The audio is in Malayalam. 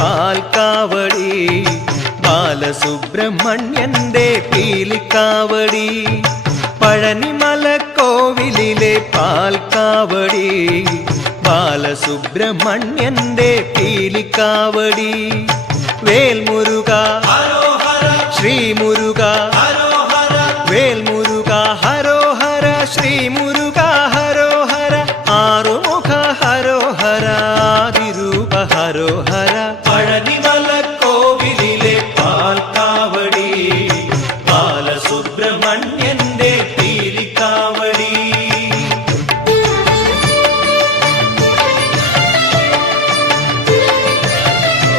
പാൽക്കാവടി, ബാലസുബ്രഹ്മണ്യന്റെ പീലിക്കാവടി, പഴനിമലക്കോവിലിലെ പാൽക്കാവടി, ബാലസുബ്രഹ്മണ്യന്റെ പീലിക്കാവടി. വേൽമുരുക ശ്രീമുരുക, വേൽമുരുക ഹരോഹര, ശ്രീമുരുക ഹരോഹര, ആറുമുഖ ഹരോഹര, ആദിരൂപ ഹരോഹര. പഴനിമല